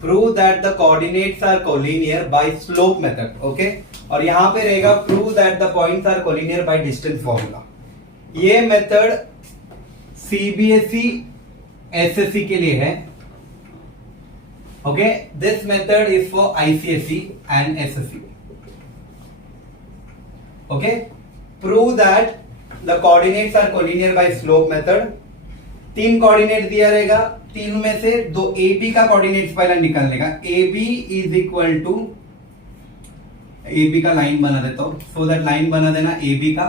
Prove that the coordinates are collinear by slope method. Okay, और यहां पे रहेगा prove that the points are collinear by distance formula. ये method CBSE SSC के लिए है। Okay, this method is for ICSE and SSC. Okay, prove that the coordinates are collinear by slope method. 3 coordinate दिया रहेगा, 3 में से 2 A B का coordinates पहले निकालने का। A B is equal to, A B का लाइन बना देता हूं, सो दैट लाइन बना देना ए बी का।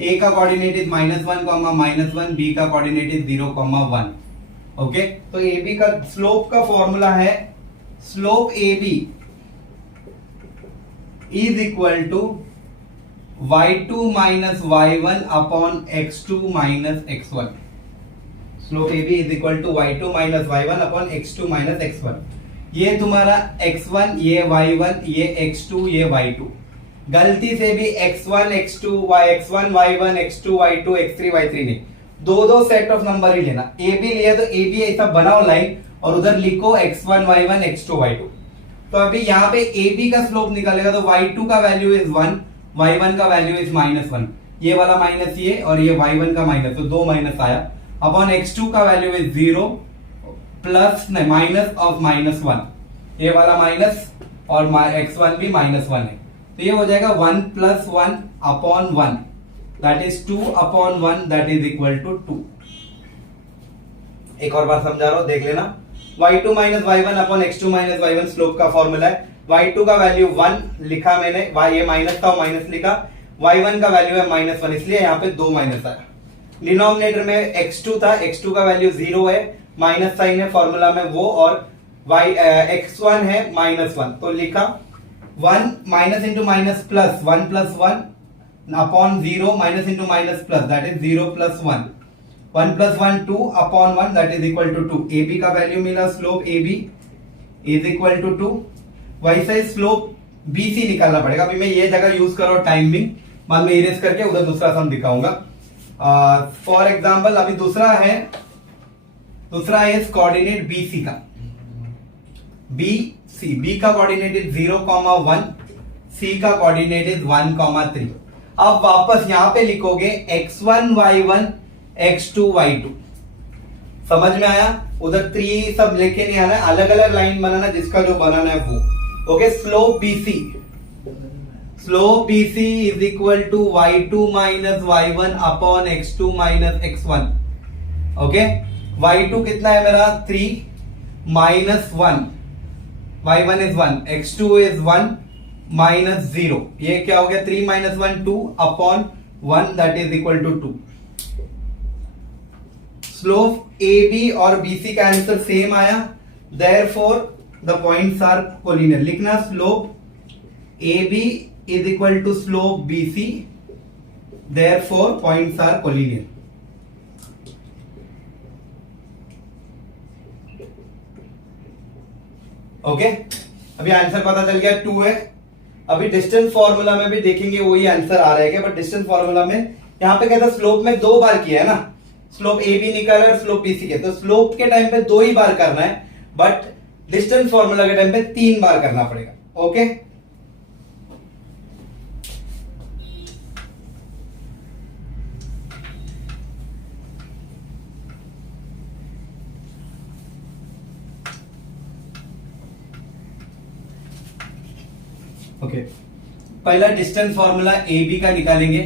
ए का कोऑर्डिनेट इज -1, -1, बी का कोऑर्डिनेट इज 0, 1। ओके, तो ए बी का स्लोप का फॉर्मूला है, slope A B is equal to y2 minus y1 upon x2 minus x1। Slope A B is equal to y2 minus y1 upon x2 minus x1। ये तुम्हारा x1, ये y1, ये x2, ये y2। गलती से भी x1, x2, x1, y1, x2, y2, x3, y3 नहीं, दो सेट ऑफ नंबर ही लेना। ए बी लिया तो ए बी ऐसा बनाओ लाइन और उधर लिखो x1, y1, x2, y2। तो अभी यहाँ पे ए बी का स्लोप निकालेगा तो y2 का वैल्यू इज 1, y1 का वैल्यू इज -1। ये वाला माइनस ये और ये y1 का माइनस, तो 2 माइनस आया। अपॉन x2 का value is 0 plus minus of -1, ये वाला माइनस और x1 भी -1 है, तो ये हो जाएगा 1 + 1 upon 1, that is 2 upon 1, that is equal to 2। एक और बार समझा रहा हूं, देख लेना। y2 minus y1 upon x2 minus y1 slope का फॉर्मूला है। y2 का वैल्यू 1 लिखा मैंने, ये माइनस था माइनस लिखा। y1 का वैल्यू है -1, इसलिए यहाँ पे 2 माइनस आया। डिनोमिनेटर में x2 था, x2 का वैल्यू 0 है, माइनस साइन है फॉर्मूला में वो, और x1 है -1, तो लिखा 1 minus into minus plus 1 + 1 upon 0, minus into minus plus, that is 0 + 1, 1 + 1 2 upon 1, that is equal to 2। A B का वैल्यू मिला, slope A B is equal to 2। वैसे ही स्लोप BC निकालना पड़ेगा। अभी मैं ये जगह यूज करो टाइमिंग, बाद में इरेज करके उधर दूसरा सम दिखाऊंगा। फॉर एग्जांपल अभी दूसरा है इस कोऑर्डिनेट BC का, BC, B का कोऑर्डिनेट इज 0, 1, C का कोऑर्डिनेट इज 1, 3। अब वापस यहां पे लिखोगे x1, y1, x2, y2। समझ में आया? उधर 3 सब लेके नहीं आना, अलग अलग लाइन बनाना, जिसका जो बनाना है वो। Okay, slope BC is equal to y2 minus y1 upon x2 minus x1। Okay, y2 कितना है मेरा 3 minus 1, y1 is 1, x2 is 1 minus 0, ये क्या हो गया 3 minus 1 2 upon 1, that is equal to 2। Slope AB और BC का आंसर सेम आया, therefore the points are collinear. लिखना slope AB is equal to slope BC, therefore points are collinear. Okay, अभी answer पता चल गया 2 है। अभी डिस्टेंस फॉर्मूला में भी देखेंगे वही आंसर आ रहा है, बट डिस्टेंस फॉर्मूला में यहां पे कहता स्लोप में 2 बार किया है ना, स्लोप ए बी निकाला और स्लोप BC के, तो स्लोप के टाइम पे 2 ही बार करना है, बट डिस्टेंस फॉर्मूला के टाइम पे 3 बार करना पड़ेगा। ओके, पहला डिस्टेंस फॉर्मूला ए बी का निकालेंगे।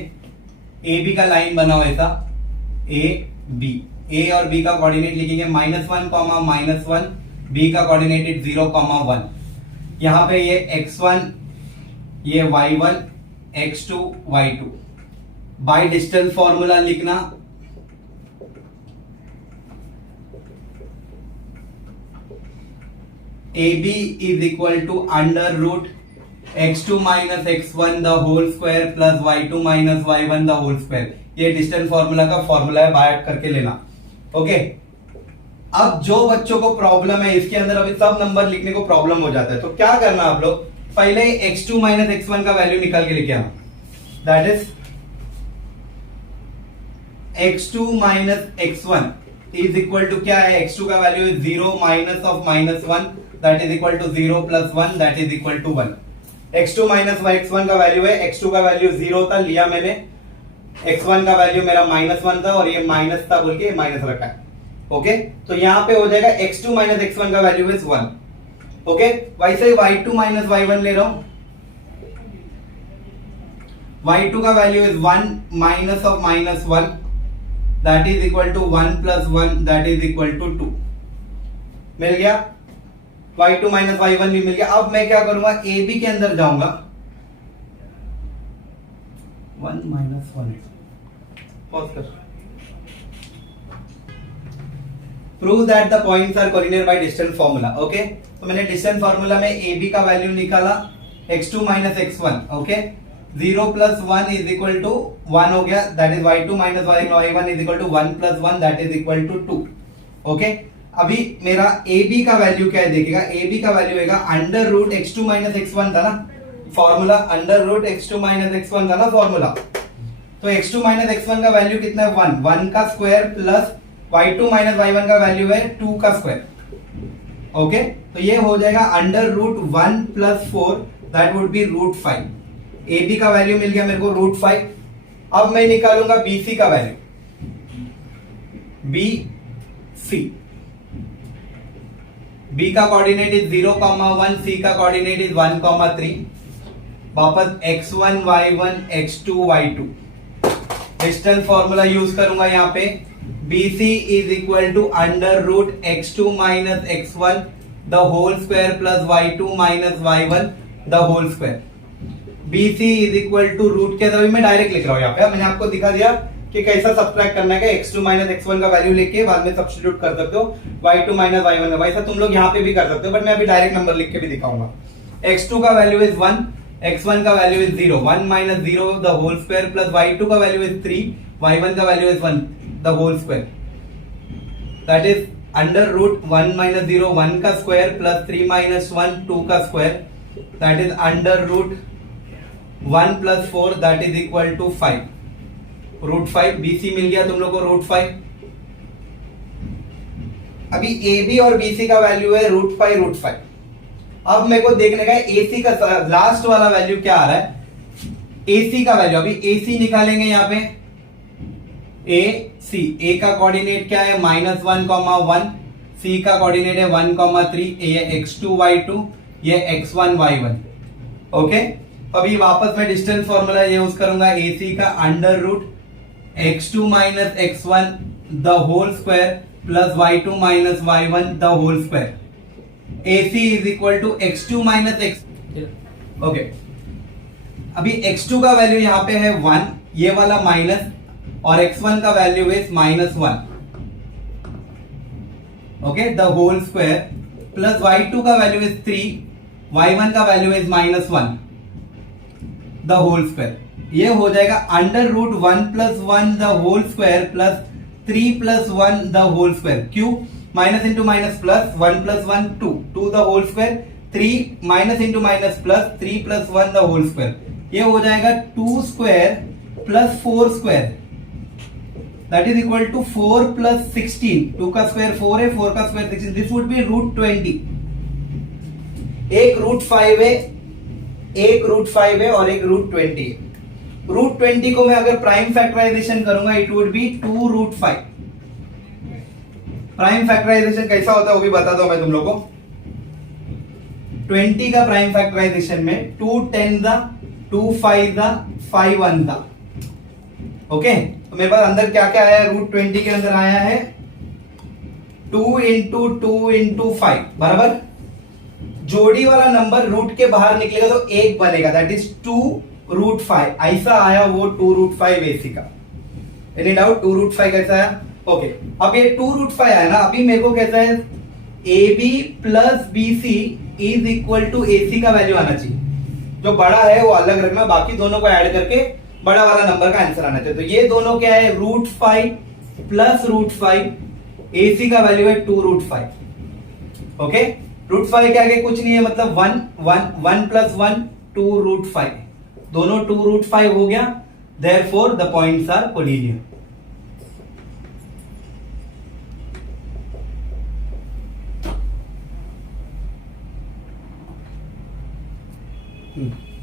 ए बी का लाइन बनाओ ऐसा, ए बी, ए और बी का कोऑर्डिनेट लिखेंगे -1, -1, बी का कोऑर्डिनेट इज 0, 1। यहां पे ये x1, ये y1, x2, y2। By distance formula लिखना, AB is equal to √ x2 minus x1 the whole square plus y2 minus y1 the whole square. ये डिस्टेंस फॉर्मूला का फॉर्मूला है, बाय करके लेना। ओके, अब जो बच्चों को प्रॉब्लम है इसके अंदर अभी सब नंबर लिखने को प्रॉब्लम हो जाता है, तो क्या करना आप लोग, पहले x2 माइनस x1 का वैल्यू निकाल के लेके आना, that is x2 minus x1 is equal to क्या है, x2 का value is 0 minus of -1 that is equal to 0 plus 1 that is equal to 1। x2 minus x1 का वैल्यू है, x2 का वैल्यू 0 था, लिया मैंने, x1 का वैल्यू मेरा -1 था और ये माइनस था बोल के माइनस रखा है। ओके, तो यहां पे हो जाएगा x2 माइनस x1 का वैल्यू इज 1। ओके, वैसे ही y2 माइनस y1 ले रहा हूं, y2 का value is 1 minus of -1 that is equal to 1 plus 1 that is equal to 2। मिल गया, y2 माइनस y1 भी मिल गया। अब मैं क्या करूंगा, ए बी के अंदर जाऊंगा, 1 माइनस 1, पॉज कर। Prove that the points are coordinated by distance formula. Okay, तो मैंने डिस्टेंस फार्मूला में ए बी का वैल्यू निकाला, x2 minus x1। Okay, 0 plus 1 is equal to 1 हो गया, that is y2 minus y1 is equal to 1 plus 1 that is equal to 2। Okay, अभी मेरा A B का वैल्यू क्या है देखिएगा, ए बी का वैल्यू है under root x2 minus x1 था ना formula, under root x2 minus x1 था ना फॉर्मूला, तो x2 माइनस x1 का वैल्यू कितना है, 1, 1 का square plus y2 minus y1 का वैल्यू है 2 का स्क्वायर। ओके, तो ये हो जाएगा under root 1 plus 4 that would be root 5। A B का वैल्यू मिल गया मेरे को रूट 5। अब मैं निकालूंगा बी सी का वैल्यू, बी सी, बी का कोऑर्डिनेट इज 0,1, सी का कोऑर्डिनेट इज 1,3। वापस x1 y1 x2 y2 distance formula use करूंगा यहाँ पे, BC is equal to under root x2 minus x1 the whole square plus y2 minus y1 the whole square. BC is equal to root के मैं direct लिख रहा हूं यहाँ पे, मैंने आपको दिखा दिया कि कैसा सब्ट्रैक्ट करना है, x2 माइनस x1 का वैल्यू लेके बाद में सब्स्टिट्यूट कर सकते हो y2 माइनस y1 का, वैसा तुम लोग यहाँ पे भी कर सकते हो, बट मैं अभी डायरेक्ट नंबर लिख के भी दिखाऊंगा। x2 का वैल्यू इज 1, x1 का value is 0, 1 minus 0 the whole square plus y2 का वैल्यू इज 3, y1 का value is 1 the whole square that is under root 1 minus 0 1 का स्क्वायर प्लस 3 माइनस 1 2 का square that is under root 1 plus 4 that is equal to 5, root 5। BC मिल गया तुम लोग को root 5। अभी AB और BC का वैल्यू है रूट 5 रूट 5। अब मेरे को देखने का AC का लास्ट वाला वैल्यू क्या आ रहा है, AC का वैल्यू। अभी AC निकालेंगे यहाँ पे, AC, A का कोऑर्डिनेट क्या है -1,1, C का कोऑर्डिनेट है 1,3, ये x2 y2 ये x1 y1। ओके, अभी वापस मैं डिस्टेंस फॉर्मूला यूज करूंगा, AC का under root x2 minus x1 the whole square plus y2 minus y1 the whole square. AC is equal to x2 minus x। Okay, अभी x2 का value यहां पे है 1, ये वाला माइनस, और x1 का value is -1। Okay, the whole square plus y2 का वैल्यू इज 3, y1 का value is -1 the whole square. ये हो जाएगा under root 1 plus 1 the whole square plus 3 plus 1 the whole square. क्यों, minus into minus plus, 1 plus 1 2, 2 the whole square, 3 minus into minus plus 3 plus 1 the whole square. ये हो जाएगा 2 square plus 4 square that is equal to 4 plus 16, 2 का square 4 है, 4 का square 16, this would be root 20। एक root 5 है, एक root 5 है और एक रूट 20 है। रूट 20 को मैं अगर प्राइम फैक्टराइजेशन करूंगा it would be 2 root 5। Prime factorization कैसा होता है वो भी बता दो मैं तुम लोग को। 20 का प्राइम फैक्टराइजेशन में 2 10 दा, 2 5 दा, 5 1 दा। ओके, तो मेरे पास अंदर क्या क्या आया है, रूट 20 के अंदर आया है 2 इंटू 2 इंटू 5 बराबर, जोड़ी वाला नंबर रूट के बाहर निकलेगा तो एक बनेगा दैट इज 2 रूट 5। ऐसा आया वो 2 रूट 5 AC का। एनी डाउट, 2 रूट 5 कैसा आया? ओके, अब ये 2 रूट 5 आया ना, अभी मेरे को कैसा है AB plus BC is equal to AC का वैल्यू आना चाहिए। जो बड़ा है वो अलग रखना, बाकी दोनों को ऐड करके बड़ा वाला नंबर का आंसर आना चाहिए। तो ये दोनों क्या है, रूट 5 प्लस रूट 5, AC का वैल्यू है 2 रूट 5। ओके, रूट 5 के आगे कुछ नहीं है, मतलब 1 प्लस 1 2 रूट 5, दोनों 2 रूट 5 हो गया, therefore the points are collinear. Hmm.